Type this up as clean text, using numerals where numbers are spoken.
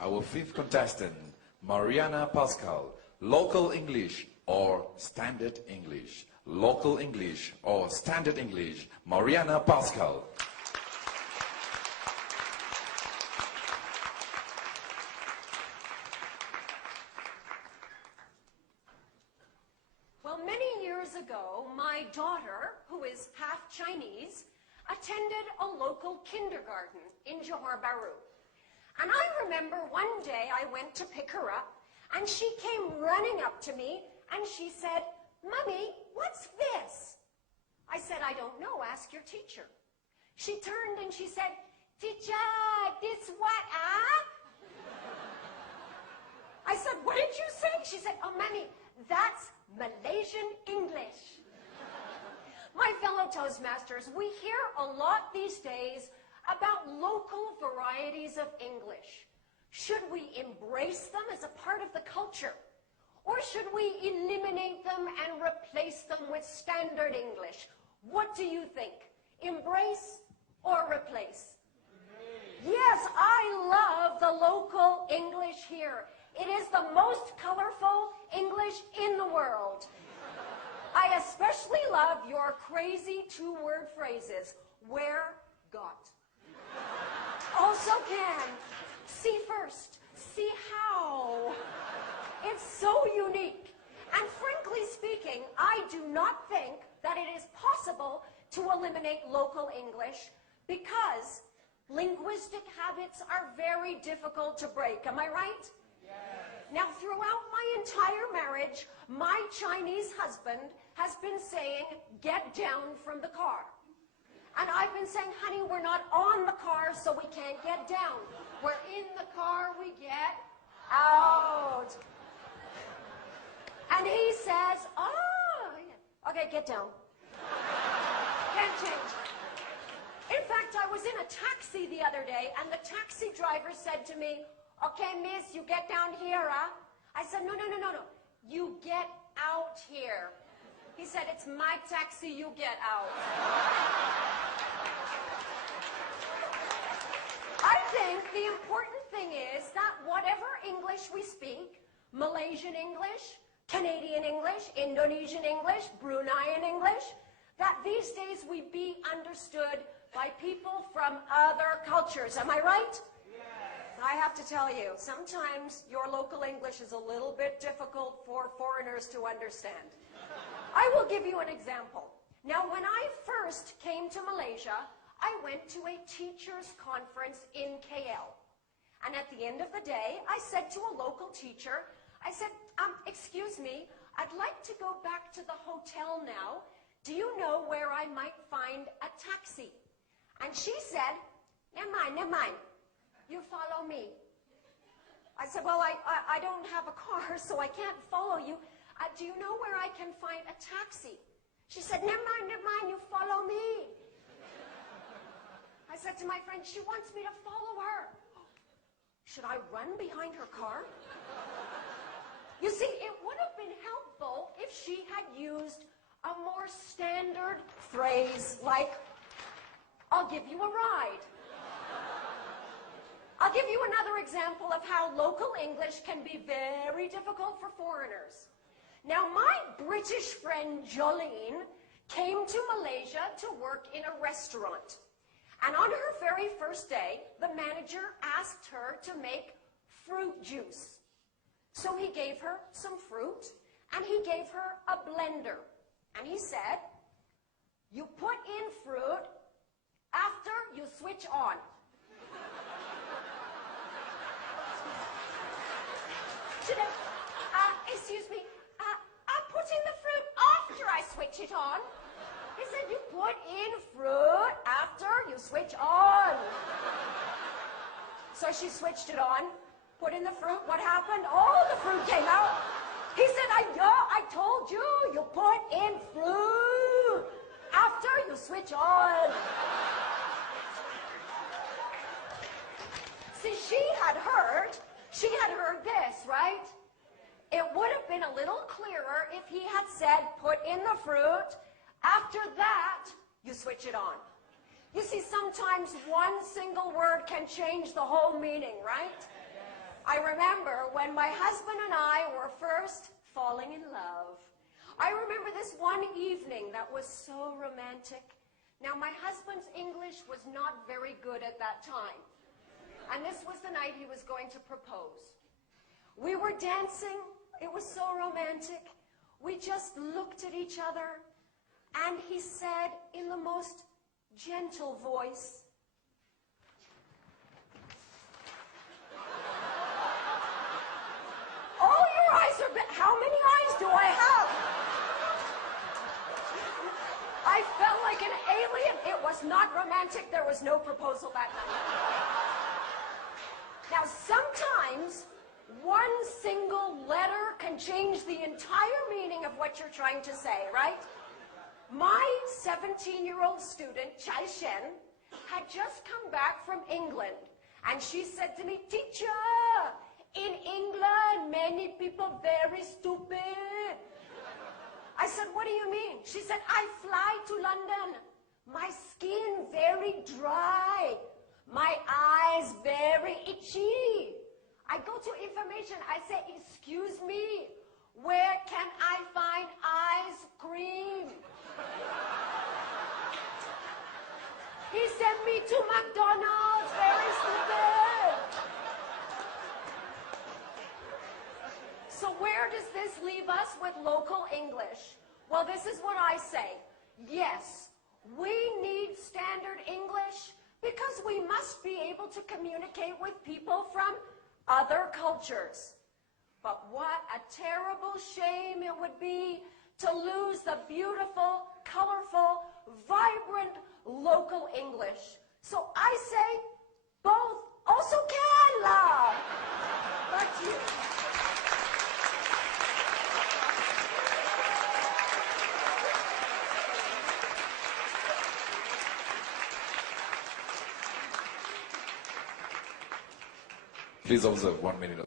Our fifth contestant, Mariana Pascal, local English or standard English? Local English or standard English? Mariana Pascal. Well, many years ago, my daughter, who is half Chinese, attended a local kindergarten in Johor Bahru. And I remember one day I went to pick her up, and she came running up to me, and she said, "Mommy, what's this?" I said, "I don't know, ask your teacher." She turned and she said, "Teacher, this what, ah?" I said, "What did you say?" She said, "Oh, Mommy, that's Malaysian English." My fellow Toastmasters, we hear a lot these days about local varieties of English. Should we embrace them as a part of the culture? Or should we eliminate them and replace them with standard English? What do you think? Embrace or replace? Yes, I love the local English here. It is the most colorful English in the world. I especially love your crazy two-word phrases. Where, got. Also can. See first. See how. It's so unique. And frankly speaking, I do not think that it is possible to eliminate local English because linguistic habits are very difficult to break. Am I right? Yes. Now, throughout my entire marriage, my Chinese husband has been saying, "Get down from the car." And I've been saying, "Honey, we're not on the car, so we can't get down. We're in the car, we get out." And he says, "Oh, yeah. Okay, get down." Can't change. In fact, I was in a taxi the other day, and the taxi driver said to me, "Okay, miss, you get down here, huh?" I said, No. You get out here." He said, "It's my taxi, you get out." I think the important thing is that whatever English we speak, Malaysian English, Canadian English, Indonesian English, Bruneian English, that these days we be understood by people from other cultures. Am I right? Yes. I have to tell you, sometimes your local English is a little bit difficult for foreigners to understand. I will give you an example. Now, when I first came to Malaysia, I went to a teachers' conference in KL. And at the end of the day, I said to a local teacher, I said, "Excuse me, I'd like to go back to the hotel now. Do you know where I might find a taxi?" And she said, never mind. You follow me." I said, "Well, I don't have a car, so I can't follow you. Do you know where I can find a taxi?" She said, never mind, you follow me." I said to my friend, "She wants me to follow her. Should I run behind her car?" You see, it would have been helpful if she had used a more standard phrase like, "I'll give you a ride." I'll give you another example of how local English can be very difficult for foreigners. Now, my British friend Jolene came to Malaysia to work in a restaurant. And on her very first day, the manager asked her to make fruit juice. So he gave her some fruit, and he gave her a blender. And he said, "You put in fruit after you switch on." Excuse me, I'm putting the fruit after I switch it on. He said, "You put in fruit after you switch on." So she switched it on, put in the fruit. What happened? All the fruit came out. He said, I told you, you put in fruit after you switch on. See, she had heard this, right? It would have been a little clearer if he had said, "Put in the fruit. After that, you switch it on." You see, sometimes one single word can change the whole meaning, right? I remember when my husband and I were first falling in love. I remember this one evening that was so romantic. Now, my husband's English was not very good at that time. And this was the night he was going to propose. We were dancing. It was so romantic. We just looked at each other. And he said in the most gentle voice, "All your eyes are big. How many eyes do I have?" I felt like an alien. It was not romantic. There was no proposal that night. Now, sometimes one single letter can change the entire meaning of what you're trying to say, right? My 17-year-old student, Chai Shen, had just come back from England. And she said to me, "Teacher, in England, many people very stupid." I said, "What do you mean?" She said, "I fly to London. My skin very dry. My eyes very itchy. I go to information. I say, 'Excuse me, where can I find ice cream?' He sent me to McDonald's. Very stupid." So where does this leave us with local English? Well, this is what I say. Yes, we need standard English because we must be able to communicate with people from other cultures. But what a terrible shame it would be to lose the beautiful, colorful, vibrant local English. So I say both also can love. Back to you. Please observe 1 minute.